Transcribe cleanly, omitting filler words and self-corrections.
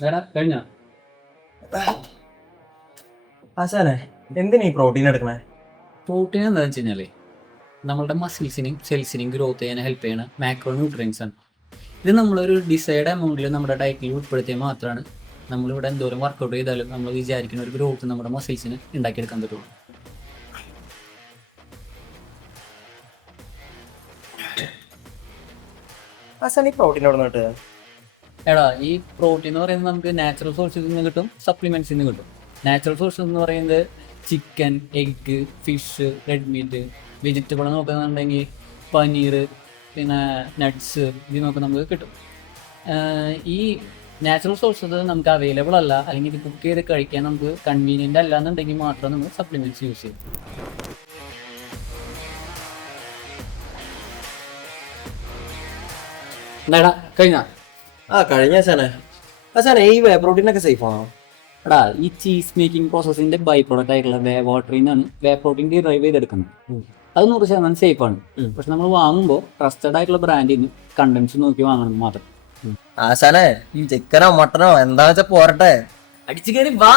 കഴിഞ്ഞ ആശാനെ എന്തിനാ ഈ പ്രോട്ടീൻ എടുക്കണേ? പ്രോട്ടീൻ എന്താണെന്ന് വെച്ച് കഴിഞ്ഞാൽ നമ്മളുടെ മസിൽസിനെയും സെൽസിനെയും ഗ്രോത്ത് ചെയ്യാൻ ഹെൽപ്പ് ചെയ്യുന്ന മാക്രോ ന്യൂട്രിയൻസ് ആണ്. ഇത് നമ്മളൊരു ഡിസൈഡ് എമൗണ്ടിൽ നമ്മുടെ ഡയറ്റിൽ ഉൾപ്പെടുത്തിയാൽ മാത്രമാണ് നമ്മളിവിടെ എന്തോരം വർക്കൗട്ട് ചെയ്താലും നമ്മൾ വിചാരിക്കുന്ന ഒരു ഗ്രോത്ത് നമ്മുടെ മസിൽസിന് ഉണ്ടാക്കിയെടുക്കാൻ പറ്റുള്ളൂ. ആശാനെ ഈ പ്രോട്ടീൻ എവിടെ നിന്ന് കിട്ടുക? എടാ, ഈ പ്രോട്ടീൻ എന്ന് പറയുന്നത് നമുക്ക് നാച്ചുറൽ സോഴ്സിൽ നിന്ന് കിട്ടും, സപ്ലിമെന്റ്സിൽ നിന്ന് കിട്ടും. നാച്ചുറൽ സോഴ്സ് എന്ന് പറയുന്നത് chicken, egg, fish, red meat. Vegetable നോക്കുകയാണെന്നുണ്ടെങ്കിൽ പനീർ, പിന്നെ നട്ട്സ്, ഇതിനൊക്കെ നമുക്ക് കിട്ടും. ഈ നാച്ചുറൽ സോഴ്സസ് നമുക്ക് അവൈലബിൾ അല്ല, അല്ലെങ്കിൽ ഇത് കുക്ക് ചെയ്ത് കഴിക്കാൻ നമുക്ക് കൺവീനിയൻ്റ് അല്ല എന്നുണ്ടെങ്കിൽ മാത്രം നമ്മൾ സപ്ലിമെന്റ്സ് യൂസ് ചെയ്യും. എന്താടാ കഴിഞ്ഞ കഴിഞ്ഞ ആശാനെ ഈ വേ പ്രോട്ടീൻ ഒക്കെ സേഫ് ആണോ? എടാ, ഈ ചീസ് മേക്കിംഗ് പ്രോസസ്സിന്റെ ബൈ പ്രോഡക്റ്റ് ആയിട്ടുള്ള വേ വാട്ടറിൽ നിന്നാണ് വേ പ്രോട്ടീൻ ഡിറൈവ് ചെയ്തെടുക്കുന്നത്. അത് 100% സേഫ് ആണ്. പക്ഷെ നമ്മൾ വാങ്ങുമ്പോൾ ട്രസ്റ്റഡ് ആയിട്ടുള്ള ബ്രാൻഡിൽ നിന്ന് കണ്ടൻസ് നോക്കി വാങ്ങണം മാത്രം. ആശാനെ ഈ ചിക്കനോ മട്ടനോ എന്താ വെച്ചാ പോരട്ടെ, അടിച്ചു കയറി വാ.